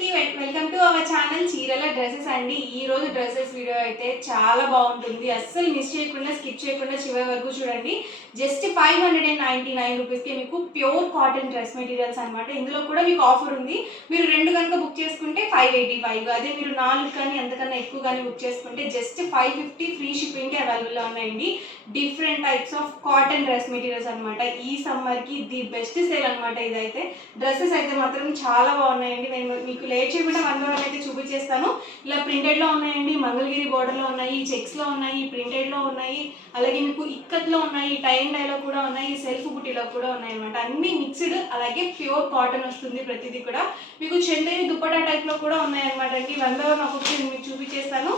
అందరికీ welcome to our channel చీరల dresses అండి. ఈ రోజు డ్రెస్సెస్ వీడియో అయితే చాలా బాగుంటుంది. అస్సలు మిస్ చేయకుండా స్కిప్ చేయకుండా చివరి వరకు చూడండి. జస్ట్ 599 రూపీస్కి మీకు ప్యూర్ కాటన్ డ్రెస్ మెటీరియల్స్ అనమాట. ఇందులో కూడా మీకు ఆఫర్ ఉంది. మీరు 2 కనుక బుక్ చేసుకుంటే 585, అదే మీరు 4 కానీ అంతకన్నా ఎక్కువ కానీ బుక్ చేసుకుంటే జస్ట్ 550 ఫ్రీ షిప్పింగ్ అవైలబుల్లో ఉన్నాయండి. Different types of cotton dress materials అనమాట. ఈ సమ్మర్కి ది బెస్ట్ సేల్ అనమాట. ఇదైతే డ్రెస్సెస్ అయితే మాత్రం చాలా బాగున్నాయండి. నేను మీకు లేట్ చేయకుండా వన్ బై వన్ అయితే చూపించేస్తాను. ఇలా ప్రింటెడ్లో ఉన్నాయండి, మంగళగిరి బోర్డర్లో ఉన్నాయి, చెక్స్లో ఉన్నాయి, ప్రింటెడ్లో ఉన్నాయి, అలాగే మీకు ఇక్కత్లో ఉన్నాయి, టై అండ్ డైలో కూడా ఉన్నాయి, సెల్ఫ్ బుటీలో కూడా ఉన్నాయి అనమాట. అన్ని మిక్స్డ్, అలాగే ప్యూర్ కాటన్ వస్తుంది ప్రతిదీ కూడా. మీకు చందేరి దుప్పటా టైప్లో కూడా ఉన్నాయన్నమాట అండి. వన్ బై వన్ ఒక్కొక్కటి మీకు చూపించేస్తాను.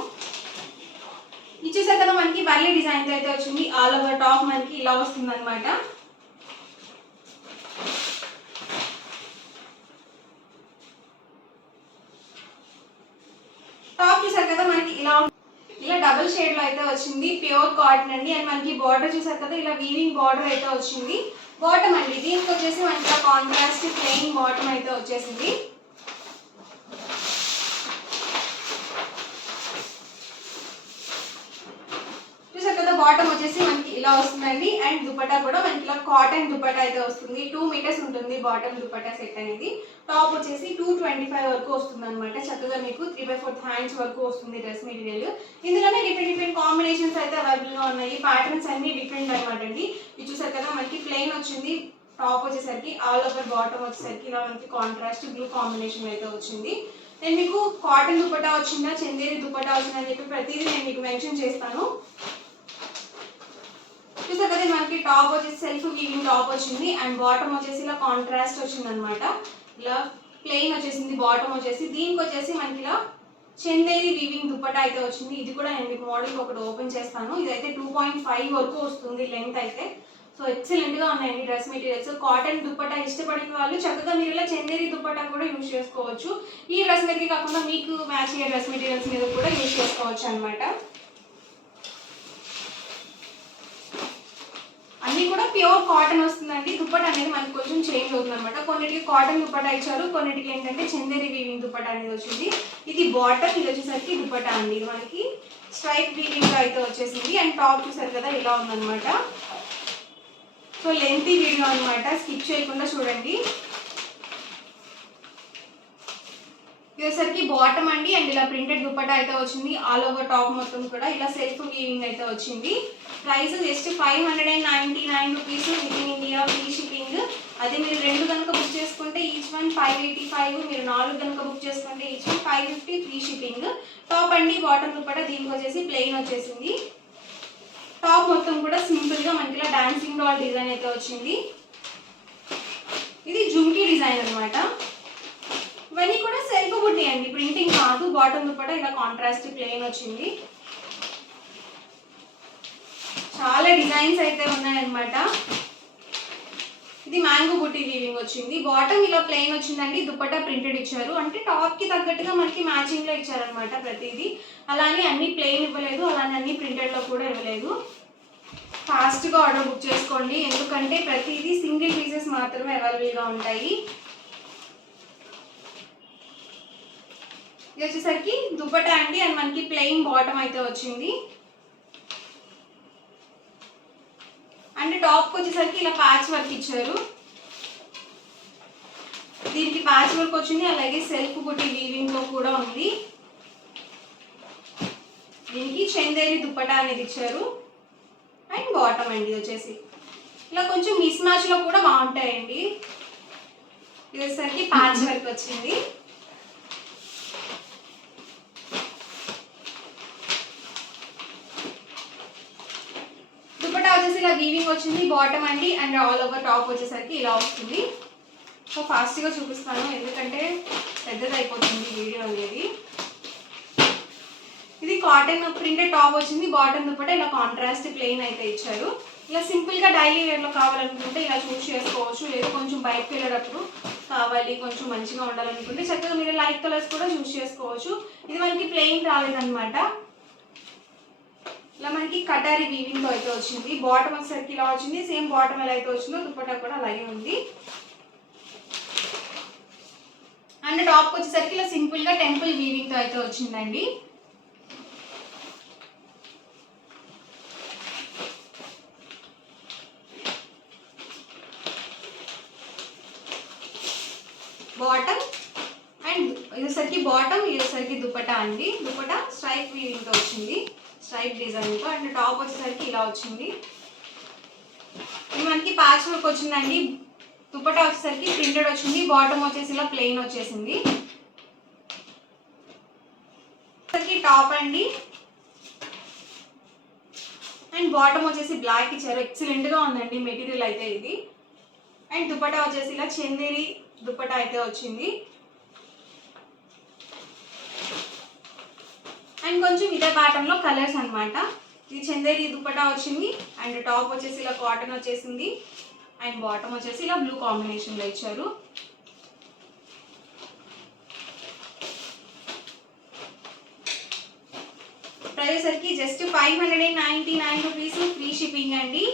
ఇచ్చేసాక కదా మనకి వల్లీ డిజైన్తో అయితే వచ్చింది. ఆల్ ఓవర్ టాప్ మనకి ఇలా వస్తుంది అనమాట. టాప్ చూసారు కదా మనకి ఇలా డబుల్ షేడ్ లో అయితే వచ్చింది. ప్యూర్ కాటన్ అండి. అండ్ మనకి బార్డర్ చూసారు కదా ఇలా వీవింగ్ బార్డర్ అయితే వచ్చింది. బాటమ్ అండి దీనికి వచ్చేసి మనకి కాంట్రాస్ట్ ప్లెయిన్ బాటమ్ అయితే వచ్చేసింది. బాటమ్ వచ్చేసి మనకి ఇలా వస్తుందండి. అండ్ దుపట్టా కూడా మనకి ఇలా కాటన్ దుపట్టా అయితే వస్తుంది. 2 మీటర్స్ ఉంటుంది బాటమ్ దుపట్టా సెట్ అనేది. టాప్ వచ్చేసి 225 వరకు వస్తుంది అనమాట. చక్కగా మీకు 3/4 హ్యాండ్స్ వరకు వస్తుంది డ్రెస్ మెటీరియల్. ఇందులోనే డిఫరెంట్ కాంబినేషన్స్ అయితే అవైలబుల్ గా ఉన్నాయి. ప్యాటర్న్స్ అన్ని డిఫరెంట్ అనమాట అండి. ఇది చూసారు కదా మనకి ప్లెయిన్ వచ్చింది. టాప్ వచ్చేసరికి ఆల్ ఓవర్ బాటమ్ వచ్చేసరికి ఇలా మనకి కాంట్రాస్ట్ బ్లూ కాంబినేషన్ అయితే వచ్చింది. నేను మీకు కాటన్ దుపట్టా వచ్చిందా, చందేరి దుపట్టా వచ్చిందా అని చెప్పి ప్రతిదీ నేను మీకు మెన్షన్ చేస్తాను. చూసారు కదా మనకి టాప్ వచ్చేసి సెల్ఫ్ వీవింగ్ టాప్ వచ్చింది. అండ్ బాటమ్ వచ్చేసి ఇలా కాంట్రాస్ట్ వచ్చింది అనమాట. ఇలా ప్లెయిన్ వచ్చేసింది బాటమ్ వచ్చేసి. దీనికి వచ్చేసి మనకి ఇలా చందేరి వీవింగ్ దుప్పటా అయితే వచ్చింది. ఇది కూడా నేను మీకు మోడల్ ఒకటి ఓపెన్ చేస్తాను. ఇదైతే 2.5 వరకు వస్తుంది లెంత్ అయితే. సో ఎక్సలెంట్ గా ఉన్నాయండి డ్రెస్ మెటీరియల్స్. కాటన్ దుప్పటా ఇష్టపడిన వాళ్ళు చక్కగా మీరు ఇలా చందేరి దుప్పటా కూడా యూజ్ చేసుకోవచ్చు. ఈ డ్రెస్ మీదకి కాకుండా మీకు మ్యాచ్ అయ్యే డ్రెస్ మెటీరియల్స్ మీద కూడా యూజ్ చేసుకోవచ్చు అనమాట. అన్ని కూడా ప్యూర్ కాటన్ వస్తుందండి. దుప్పటా అనేది మనకి కొంచెం చేంజ్ అవుతుంది అనమాట. కొన్నిటికి కాటన్ దుప్పటా ఇచ్చారు, కొన్నిటికి ఏంటంటే చందేరి వీవింగ్ దుప్పటా అనేది వచ్చింది. ఇది బాటమ్, ఇది వచ్చేసరికి దుప్పటా అండి. ఇది మనకి స్ట్రైప్ వీవింగ్ అయితే వచ్చేసింది. అండ్ టాప్ చూసారు కదా ఇలా ఉందనమాట. సో లెంతీ వీడియో అనమాట, స్కిప్ చేయకుండా చూడండి. ఇదేసరికి బాటమ్ అండి. అండ్ ఇలా ప్రింటెడ్ దుపట్టా అయితే వచ్చింది. ఆల్ ఓవర్ టాప్ మొత్తం కూడా ఇలా సెల్ఫ్ వీవింగ్ అయితే వచ్చింది. Price just 599 rupees with in India free shipping. అదే మీరు 2 కనుక బుక్ చేసుకుంటే ఈచ్ వన్ 585, మీరు 4 కనుక బుక్ చేసుకుంటే each one 550 free shipping. Top అండి బాటమ్ దుపట్టా దీనికి వచ్చేసి ప్లెయిన్ వచ్చేసింది. టాప్ మొత్తం కూడా సింపుల్ గా మనకి ఇలా డాన్సింగ్ డాల్ డిజైన్ అయితే వచ్చింది. ఇది జుమ్కీ డిజైన్ అనమాట. ఇవన్నీ కూడా సెల్ఫ్ బుట్టి అండి, ప్రింటింగ్ కాదు. బాటమ్ దుపట్టా ఇలా కాంట్రాస్ట్ ప్లెయిన్ వచ్చింది. చాలా డిజైన్స్ అయితే ఉన్నాయన్నమాట. ఇది మ్యాంగో బుట్టి వీవింగ్ వచ్చింది. బాటమ్ ఇలా ప్లెయిన్ వచ్చిందండి. దుపట్టా ప్రింటెడ్ ఇచ్చారు. అంటే టాప్ కి తగ్గట్టుగా మనకి మ్యాచింగ్ లో ఇచ్చారనమాట ప్రతిదీ. అలానే అన్ని ప్లెయిన్ ఇవ్వలేదు, అలానే అన్ని ప్రింటెడ్ లో కూడా ఇవ్వలేదు. ఫాస్ట్ గా ఆర్డర్ బుక్ చేసుకోండి, ఎందుకంటే ప్రతిదీ సింగిల్ పీసెస్ మాత్రమే అవైలబుల్ గా ఉంటాయి. ఇది వచ్చేసరికి దుపట్టా అండి. అండ్ మనకి ప్లెయిన్ బాటమ్ అయితే వచ్చింది. అండ్ టాప్ వచ్చేసరికి ఇలా ప్యాచ్ వర్క్ ఇచ్చారు. దీనికి ప్యాచ్ వర్క్ వచ్చింది, అలాగే సెల్ఫ్ బుట్టి వీవింగ్ తో కూడా ఉంది. దీనికి చందేరి దుపట్టా అనేది ఇచ్చారు. అండ్ బాటమ్ అండి వచ్చేసి ఇలా కొంచెం మిస్ మ్యాచ్ లో కూడా బాగుంటాయండి. ఇది వచ్చేసరికి ప్యాచ్ వర్క్ వచ్చింది. ఇలా వీవింగ్ వచ్చింది బాటమ్ అండి. అండ్ ఆల్ ఓవర్ టాప్ వచ్చేసరికి ఇలా వస్తుంది. సో ఫాస్ట్ గా చూపిస్తాను, ఎందుకంటే పెద్దది అయిపోతుంది వీడియో అనేది. ఇది కాటన్ ప్రింటెడ్ టాప్ వచ్చింది. బాటమ్ దుపట్టా ఇలా కాంట్రాస్ట్ ప్లెయిన్ అయితే ఇచ్చారు. ఇలా సింపుల్ గా డైలీ వేర్ లో కావాలనుకుంటే ఇలా చూస్ చేసుకోవచ్చు. లేదు కొంచెం బయటకు వెళ్ళేటప్పుడు కావాలి, కొంచెం మంచిగా ఉండాలనుకుంటే చక్కగా మీరు లైట్ కలర్స్ కూడా చూస్ చేసుకోవచ్చు. ఇది మనకి ప్లెయిన్ రాలేదన్నమాట. ఇలా మనకి కటారీ వీవింగ్ తో అయితే వచ్చింది. బాటమ్ వచ్చేసరికి ఇలా వచ్చింది. సేమ్ బాటమ్ ఎలా అయితే వచ్చిందో దుపట్టా కూడా అలాగే ఉంది. అండ్ టాప్ వచ్చేసరికి ఇలా సింపుల్ గా టెంపుల్ వీవింగ్ తో అయితే వచ్చిందండి. బాటమ్ అండ్ ఇదేసరికి బాటమ్, ఇదేసరికి దుపట్టా అండి. దుపట్టా స్ట్రైప్ వీవింగ్ తో వచ్చింది, స్ట్రైప్ డిజైన్ తో. అండ్ టాప్ వచ్చేసరికి ఇలా వచ్చింది. ఇది మనకి ప్యాచ్ వర్క్ వచ్చిందండి. దుపట్టా వచ్చేసరికి ప్రింటెడ్ వచ్చింది. బాటమ్ వచ్చేసి ఇలా ప్లెయిన్ వచ్చేసింది. టాప్ అండి అండ్ బాటమ్ వచ్చేసి బ్లాక్ ఇచ్చారు. ఎక్సలెంట్ గా ఉందండి మెటీరియల్ అయితే ఇది. అండ్ దుపట్టా వచ్చేసి ఇలా చందేరి దుపట్టా అయితే వచ్చింది. అండ్ కొంచెం ఇదే ప్యాటర్న్ లో కలర్స్ అనమాట. ఇది చందేరి దుపట్టా వచ్చింది. అండ్ టాప్ వచ్చేసి ఇలా కాటన్ వచ్చేసింది. అండ్ బాటమ్ వచ్చేసి ఇలా బ్లూ కాంబినేషన్ లో ఇచ్చారు. ప్రైస్ సరికి జస్ట్ 599 రూపీస్, ఫ్రీ షిప్పింగ్ అండి.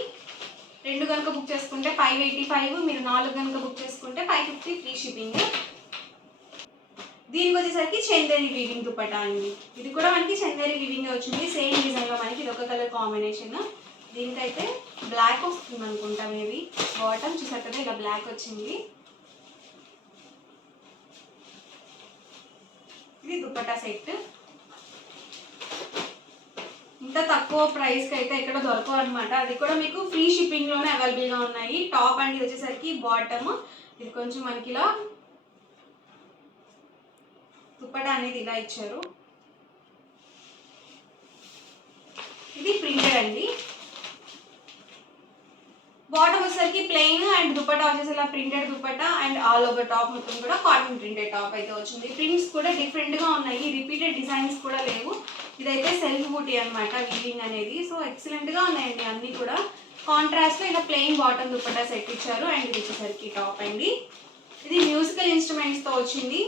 2 కనుక బుక్ చేసుకుంటే 585, మీరు 4 కనుక బుక్ చేసుకుంటే 550 ఫ్రీ షిప్పింగ్. దీనికి వచ్చేసరికి చందేరి వీవింగ్ దుపట్టా అండి. ఇది కూడా మనకి చందేరి వీవింగ్ వచ్చింది. సేమ్ డిజైన్ లో మనకి ఇది ఒక కలర్ కాంబినేషన్. దీనికైతే బ్లాక్ వస్తుంది అనుకుంటా మేబీ. బాటమ్ చూసారు కదా ఇలా బ్లాక్ వచ్చింది. ఇది దుపట్టా సెట్. ఇంత తక్కువ ప్రైస్కి అయితే ఎక్కడ దొరకవు అనమాట. అది కూడా మీకు ఫ్రీ షిప్పింగ్ లోనే అవైలబుల్ గా ఉన్నాయి. టాప్ అండి వచ్చేసరికి బాటమ్, ఇది కొంచెం మనకి ఇలా దుపట్టా అనేది ఇలా ఇచ్చారు. ఇది ప్రింటెడ్ అండి. బాటమ్ వచ్చేసరికి ప్లెయిన్ అండ్ దుపట్టా వచ్చేసి ఇలా printed dupatta and all over top మొత్తం కూడా కాటన్ ప్రింటెడ్ టాప్ అయితే వచ్చింది. ప్రింట్స్ కూడా డిఫరెంట్ గా ఉన్నాయి, రిపీటెడ్ డిజైన్స్ కూడా లేవు. ఇదైతే సెల్ఫ్ బూటీ అనమాట వీవింగ్ అనేది. సో ఎక్సలెంట్ గా ఉన్నాయండి అన్ని కూడా. కాంట్రాస్ట్ లో ఇలా ప్లెయిన్ బాటమ్ దుపట్టా సెట్ ఇచ్చారు. అండ్ ఇది వచ్చేసరికి టాప్ అండి. ఇది మ్యూజికల్ ఇన్స్ట్రుమెంట్స్ తో వచ్చింది.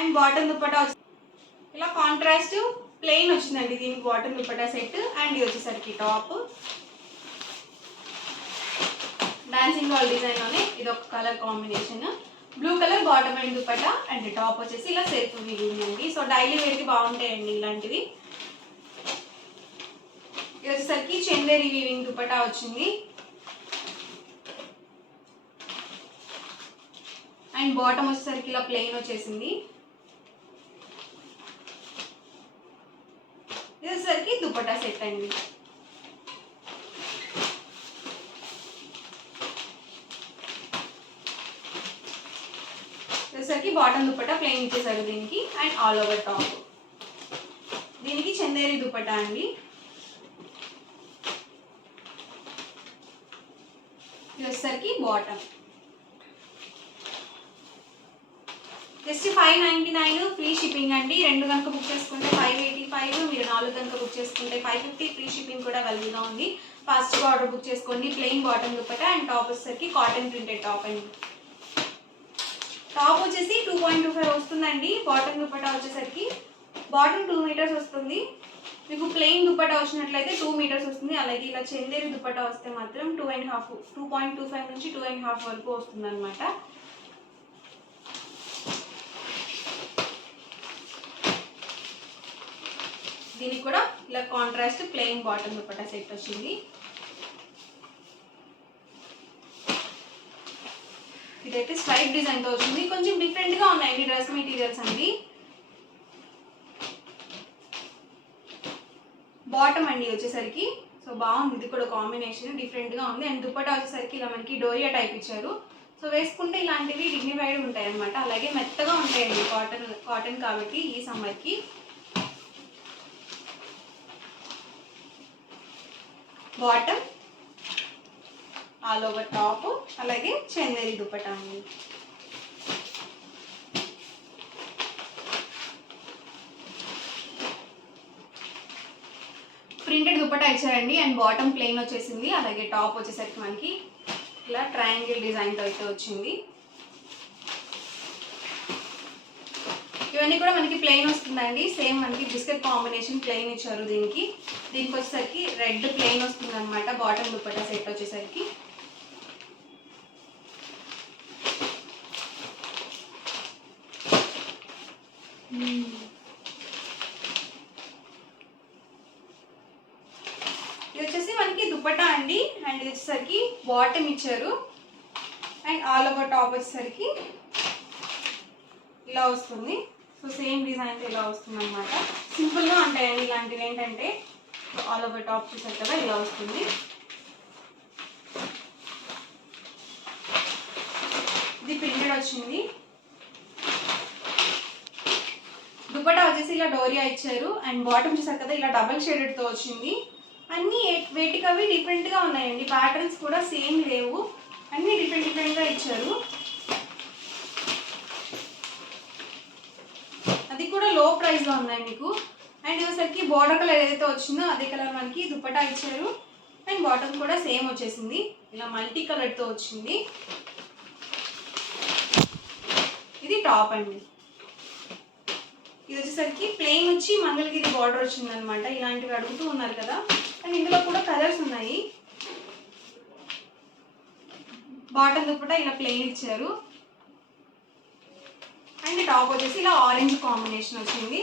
అండ్ బాటమ్ దుపట్టా ఇలా కాంట్రాస్ట్ ప్లెయిన్ వచ్చిందండి దీనికి బాటమ్ దుపట్టా సెట్. అండ్ ఇది వచ్చేసరికి టాప్ డాన్సింగ్ వాల్ డిజైన్ లోనే ఇది ఒక colour combination. Blue colour bottom and dupatta and top వచ్చేసి ఇలా సెల్ఫ్ వీవింగ్ అండి. సో డైలీ వేర్ కి బాగుంటాయండి ఇలాంటివి. ఇది వచ్చేసరికి చందేరి వీవింగ్ దుపట్టా వచ్చింది. అండ్ బాటమ్ వచ్చేసరికి ఇలా ప్లెయిన్ వచ్చేసింది. ఇది వచ్చేసరికి దుపట్టా సెట్ అండి. వచ్చేసరికి బాటమ్ దుపట్టా ప్లెయిన్ ఇచ్చేసారు దీనికి. అండ్ ఆల్ ఓవర్ టాప్ దీనికి చందేరి దుపట్టా అండి. ఇది వచ్చేసరికి బాటమ్. జస్ట్ 599 ఫ్రీ షిప్పింగ్ అండి. 2 కనుక బుక్ చేసుకుంటే 585, మీరు 4 కనుక బుక్ చేసుకుంటే 550 ఫ్రీ షిప్పింగ్ కూడా అవైలబుల్గా ఉంది. ఫాస్ట్గా ఆర్డర్ బుక్ చేసుకోండి. Plain bottom dupatta and top వచ్చేసరికి కాటన్ ప్రింటెడ్ టాప్ అండి. టాప్ వచ్చేసి 2.25 వస్తుందండి. బాటమ్ దుపట్టా వచ్చేసరికి బాటమ్ 2 మీటర్స్ వస్తుంది. మీకు ప్లెయిన్ దుపట్టా వచ్చినట్లయితే 2 మీటర్స్ వస్తుంది. అలాగే ఇలా చందేరి దుపట్టా వస్తే మాత్రం 2.25 నుంచి 2.5 వరకు వస్తుంది అనమాట. దీనికి కూడా ఇలా contrast plain bottom dupatta set వచ్చింది. ఇదైతే స్ట్రైప్ డిజైన్ తో వచ్చింది. కొంచెం డిఫరెంట్ గా ఉన్నాయండి డ్రెస్ మెటీరియల్స్ అండి. బాటమ్ అండి వచ్చేసరికి సో బాగుంది. ఇది కూడా కాంబినేషన్ డిఫరెంట్ గా ఉంది. అండ్ దుపట్టా వచ్చేసరికి ఇలా మనకి డోరియా టైప్ ఇచ్చారు. సో వేసుకుంటే ఇలాంటివి డిగ్నిఫైడ్ ఉంటాయి అనమాట. అలాగే మెత్తగా ఉంటాయండి, కాటన్ కాబట్టి ఈ సమ్మర్ కి. బాటమ్ ఆల్ ఓవర్ టాప్ అలాగే చందేరి దుపట్టా అండి. ప్రింటెడ్ దుపట్టా ఇచ్చారండి. అండ్ బాటమ్ ప్లెయిన్ వచ్చేసింది. అలాగే టాప్ వచ్చేసరికి మనకి ఇలా ట్రయాంగిల్ డిజైన్ తో అయితే వచ్చింది. ఇవన్నీ కూడా మనకి ప్లెయిన్ వస్తుందండి. సేమ్ మనకి బిస్కెట్ కాంబినేషన్ ప్లెయిన్ ఇచ్చారు దీనికి. దీనికి వచ్చేసరికి రెడ్ ప్లెయిన్ వస్తుంది అనమాట. బాటమ్ దుపట్టా సెట్ వచ్చేసరికి ఇది వచ్చేసి మనకి దుపట్టా అండి. అండ్ ఇది వచ్చేసరికి బాటమ్ ఇచ్చారు. అండ్ ఆల్ ఓవర్ టాప్ వచ్చేసరికి ఇలా వస్తుంది. సో సేమ్ డిజైన్ ఇలా వస్తుంది అనమాట. సింపుల్గా ఉంటాయండి ఇలాంటివి. ఏంటంటే ఆల్ ఓవర్ టాప్ చూసారు కదా, ఇలా వస్తుంది. ఇది ప్రింటెడ్ వచ్చింది. దుపట్టా వచ్చేసి ఇలా డోరియా ఇచ్చారు. అండ్ బాటమ్ చూసారు కదా, ఇలా డబల్ షేడెడ్తో వచ్చింది. అన్నీ వేటికవి డిఫరెంట్గా ఉన్నాయండి. ప్యాటర్న్స్ కూడా సేమ్ లేవు, అన్నీ డిఫరెంట్గా ఇచ్చారు. అది కూడా లో ప్రైస్లో ఉన్నాయి మీకు. అండ్ ఇవసరికి బోర్డర్ కలర్ ఏదైతే వచ్చిందో అదే కలర్ మనకి దుపట్టా ఇచ్చారు. అండ్ బాటమ్ కూడా సేమ్ వచ్చేసింది, ఇలా మల్టీ కలర్తో వచ్చింది. ఇది టాప్ అండి. ఇది వచ్చేసరికి ప్లెయిన్ వచ్చి మంగళగిరి బార్డర్ వచ్చిందనమాట. ఇలాంటివి అడుగుతూ ఉన్నారు కదా. అండ్ ఇందులో కూడా కలర్స్ ఉన్నాయి. బాటమ్ దుపట్టా ఇలా ప్లెయిన్ ఇచ్చారు. అండ్ టాప్ వచ్చేసి ఇలా ఆరెంజ్ కాంబినేషన్ వచ్చింది.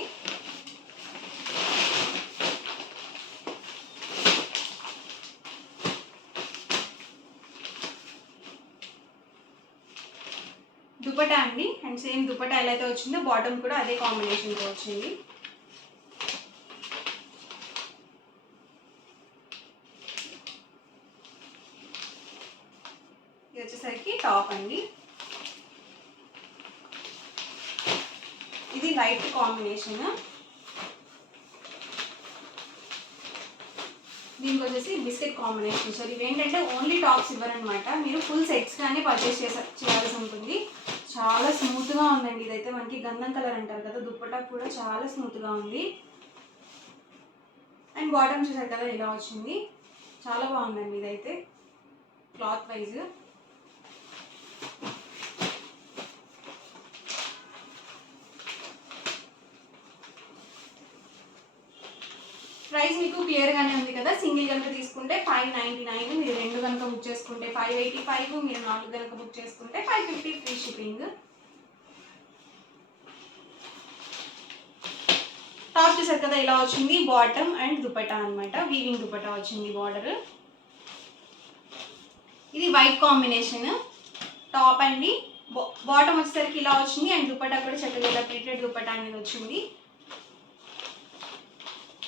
దుపట్టా అండి. అండ్ సేమ్ దుపట్టా ఎలా అయితే వచ్చిందో బాటమ్ కూడా అదే కాంబినేషన్తో వచ్చింది. ఇది వచ్చేసరికి టాప్ అండి. ఇది లైట్ కాంబినేషన్. దీనికి వచ్చేసి బిస్కెట్ కాంబినేషన్. సో ఇవి ఏంటంటే ఓన్లీ టాప్స్ ఇవ్వరనమాట, మీరు ఫుల్ సెట్స్ కానీ పర్చేస్ చేయాల్సి ఉంటుంది. చాలా స్మూత్గా ఉందండి. ఇదైతే మనకి గంధం కలర్ అంటారు కదా, దుపట్టా కూడా చాలా స్మూత్గా ఉంది. అండ్ బాటమ్ చూసారు కదా ఇలా వచ్చింది. చాలా బాగుందండి ఇదైతే క్లాత్ వైజ్. ప్రైస్ మీకు క్లియర్గానే ఉంది కదా. సింగిల్ కనుక తీసుకుంటే 599, మీరు 2 కనుక బుక్ చేసుకుంటే 585, మీరు 4 కనుక బుక్ చేసుకుంటే 550 ఫ్రీ షిప్పింగ్. టాప్ చూసారు కదా ఇలా వచ్చింది. బాటమ్ అండ్ దుపట్టా అనమాట, వీవింగ్ దుపట్టా వచ్చింది బార్డర్. ఇది వైట్ కాంబినేషన్ టాప్ అండి. బాటమ్ వచ్చేసరికి ఇలా వచ్చింది. అండ్ దుపట్టా కూడా చక్కగా ఇలా ప్రింటెడ్ దుపట్టా అనేది వచ్చింది.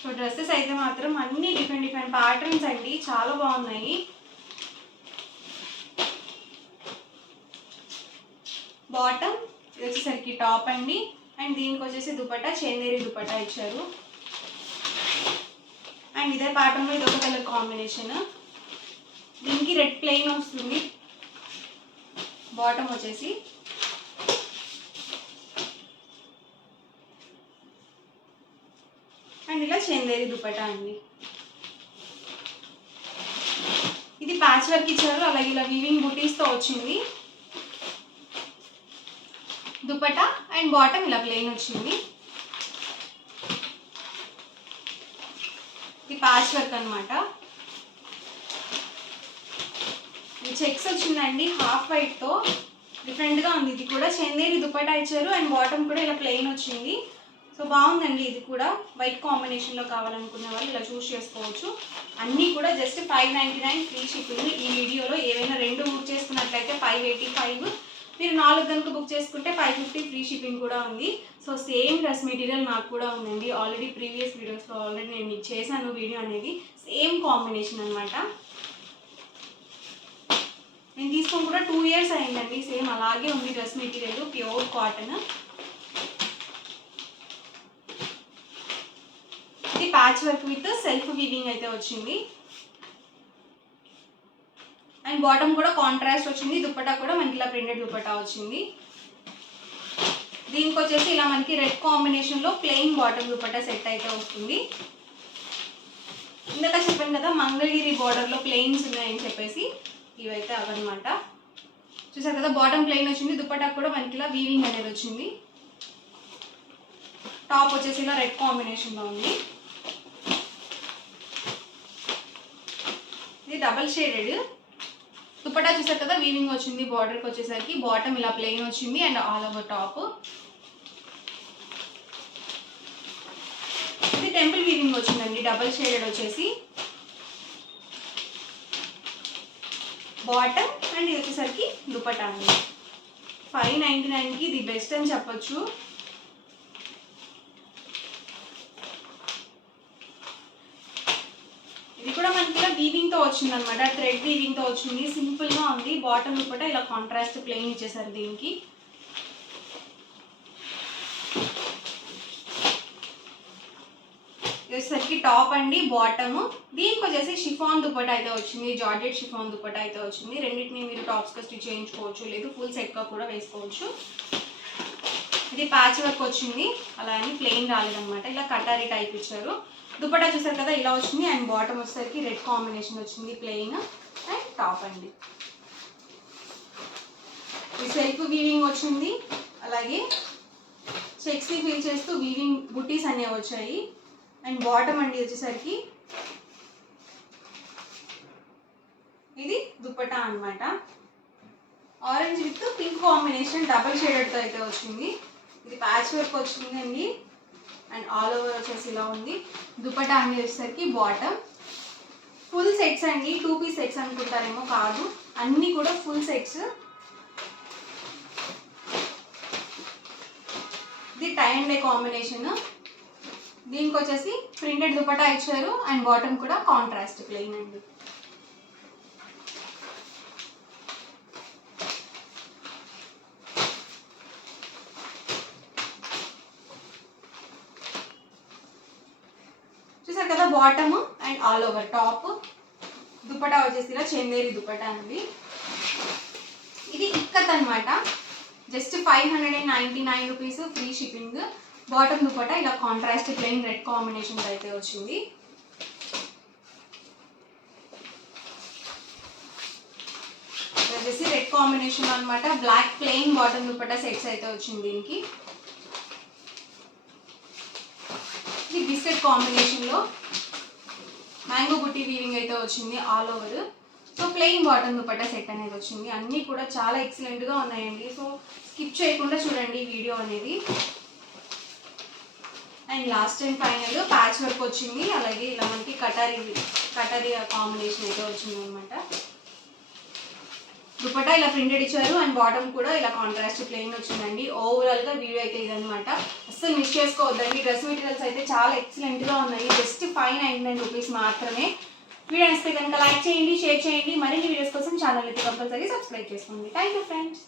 సో డ్రెస్సెస్ అయితే మాత్రం అన్ని డిఫరెంట్ ప్యాటర్న్స్ అండి, చాలా బాగున్నాయి. బాటమ్ ఇది వచ్చేసరికి టాప్ అండి. అండ్ దీనికి వచ్చేసి దుపట్టా చందేరి దుపట్టా ఇచ్చారు. అండ్ ఇదే ప్యాటర్న్లో ఇది ఒక కలర్ కాంబినేషన్. దీనికి రెడ్ ప్లెయిన్ వస్తుంది. బాటమ్ వచ్చేసి అండ్ ఇలా చందేరి దుపట్టా అండి. ఇది ప్యాచ్ వర్క్ ఇచ్చారు, అలాగే ఇలా వీవింగ్ బుటీస్తో వచ్చింది దుపట్టా. అండ్ బాటమ్ ఇలా ప్లెయిన్ వచ్చింది. ఇది ప్యాచ్ వర్క్ అనమాట. ఇది చెక్స్ వచ్చిందండి హాఫ్ వైట్తో, డిఫరెంట్గా ఉంది. ఇది కూడా చందేరి దుపట్టా ఇచ్చారు. అండ్ బాటమ్ కూడా ఇలా ప్లెయిన్ వచ్చింది. సో బాగుందండి. ఇది కూడా వైట్ కాంబినేషన్లో కావాలనుకునే వాళ్ళు ఇలా చూస్ చేసుకోవచ్చు. అన్నీ కూడా జస్ట్ 599 ఫ్రీ షిప్పింగ్. ఈ వీడియోలో ఏవైనా 2 బుక్ చేసుకున్నట్లయితే 585, మీరు 4 కనుక బుక్ చేసుకుంటే 550 ఫ్రీ షిప్పింగ్ కూడా ఉంది. సో సేమ్ డ్రెస్ మెటీరియల్ నాకు కూడా ఉందండి. ఆల్రెడీ ప్రీవియస్ వీడియోస్లో నేను మీకు చేశాను వీడియో అనేది. సేమ్ కాంబినేషన్ అనమాట. నేను తీసుకొని కూడా 2 ఇయర్స్ అయిందండి. సేమ్ అలాగే ఉంది డ్రెస్ మెటీరియల్, ప్యూర్ కాటన్. ఇది patch work with self weaving అయితే వచ్చింది. అండ్ బాటమ్ కూడా కాంట్రాస్ట్ వచ్చింది. దుపట్టా కూడా మనకి ఇలా ప్రింటెడ్ దుపట్టా వచ్చింది. దీనికి వచ్చేసి ఇలా మనకి రెడ్ కాంబినేషన్లో ప్లెయిన్ బాటమ్ దుపట్టా సెట్ అయితే వస్తుంది. ఇందాక చెప్పాను కదా మంగళగిరి బార్డర్లో ప్లెయిన్స్ ఉన్నాయని చెప్పేసి, ఇవైతే అవన్నమాట. చూసారు కదా బాటమ్ ప్లెయిన్ వచ్చింది, దుపట్టా కూడా మనకి ఇలా వీవింగ్ అనేది వచ్చింది. టాప్ వచ్చేసి ఇలా రెడ్ కాంబినేషన్లో ఉంది. ఇది డబల్ షేడెడ్ దుపట్టా చూసారు కదా, వీవింగ్ వచ్చింది. బార్డర్కి వచ్చేసరికి బాటమ్ ఇలా ప్లెయిన్ వచ్చింది. And all over top double shaded వచ్చేసి బాటమ్ అండ్ ఇది వచ్చేసరికి దుపట్టా అండి. 599కి ఇది బెస్ట్ అని చెప్పొచ్చు. ఇది కూడా మనకి ఇలా వీవింగ్తో వచ్చింది అనమాట, థ్రెడ్ వీవింగ్తో వచ్చింది, సింపుల్గా ఉంది. బాటమ్ దుపట్టా ఇలా కాంట్రాస్ట్ ప్లెయిన్ ఇచ్చేసారు దీనికి. వచ్చేసరికి టాప్ అండి, బాటమ్. దీనికి వచ్చేసి షిఫాన్ దుపట్టా అయితే వచ్చింది, జార్జెట్ షిఫాన్ దుపట్టా అయితే వచ్చింది. రెండింటిని మీరు టాప్స్గా స్టిచ్ చేయించుకోవచ్చు, లేదు ఫుల్ సెట్గా కూడా వేసుకోవచ్చు. ఇది ప్యాచ్ వర్క్ వచ్చింది, అలా అని ప్లెయిన్ రాలేదన్నమాట, ఇలా కటారీ టైప్ ఇచ్చారు. దుపట్టా చూసారు కదా ఇలా వచ్చింది. అండ్ బాటమ్ వచ్చేసరికి రెడ్ కాంబినేషన్ వచ్చింది, ప్లెయిన్. అండ్ టాప్ అండి, ఈ సెల్ఫ్ వీవింగ్ వచ్చింది, అలాగే చెక్స్ని ఫిల్ చేస్తూ వీవింగ్ బుటీస్ అన్నీ వచ్చాయి. అండ్ బాటమ్ అండి వచ్చేసరికి ఇది దుపట్టా అనమాట, orange with pink combination double షేడెడ్తో అయితే వచ్చింది. ఇది ప్యాచ్ వర్క్ వచ్చింది అండి. అండ్ ఆల్ ఓవర్ వచ్చేసి ఇలా ఉంది. దుపట్టా అండి వచ్చేసరికి బాటమ్. ఫుల్ సెట్స్ అండి, 2 పీస్ సెట్స్ అనుకుంటారేమో, కాదు అన్నీ కూడా ఫుల్ సెట్స్. ఇది టై అండ్ డై కాంబినేషన్. దీనికి వచ్చేసి ప్రింటెడ్ దుపట్టా ఇచ్చారు. అండ్ బాటమ్ కూడా కాంట్రాస్ట్ ప్లెయిన్ అండి. చూసారు కదా bottom and all over top. Dupatta వచ్చేసి ఇలా చందేరి దుపట్టా అండి. ఇది ఇక్కత్ అనమాట, just 599 rupees, free shipping. Bottom dupatta ఇలా కాంట్రాస్ట్ ప్లెయిన్ రెడ్ కాంబినేషన్ అయితే వచ్చింది. వచ్చేసి రెడ్ కాంబినేషన్ అనమాట, black plain bottom dupatta sets అయితే వచ్చింది దీనికి. ఇది బిస్కెట్ కాంబినేషన్లో మ్యాంగో బుట్టి వీవింగ్ అయితే వచ్చింది all over. So plain bottom dupatta set అనేది వచ్చింది. అన్నీ కూడా చాలా ఎక్సలెంట్గా ఉన్నాయండి, సో స్కిప్ చేయకుండా చూడండి వీడియో అనేది. And last and final patch work వచ్చింది, అలాగే ఇలా మనకి కటారీ కాంబినేషన్ అయితే వచ్చింది అనమాట. దుపట్టా ఇలా ప్రింటెడ్ ఇచ్చారు. అండ్ బాటమ్ కూడా ఇలా కాంట్రాస్ట్ ప్లెయిన్ వచ్చిందండి. ఓవరాల్గా వీడియో అయితే ఇదనమాట, అస్సలు మిస్ చేసుకోవద్దండి. డ్రెస్ మెటీరియల్స్ అయితే చాలా ఎక్సలెంట్గా ఉన్నాయి, జస్ట్ 599 రూపీస్ మాత్రమే. వీడియో నచ్చితే కనుక లైక్ చేయండి, షేర్ చేయండి. మరిన్ని వీడియోస్ కోసం ఛానల్ అయితే కంపల్సరీ సబ్స్క్రైబ్ చేసుకోండి. Thank you friends.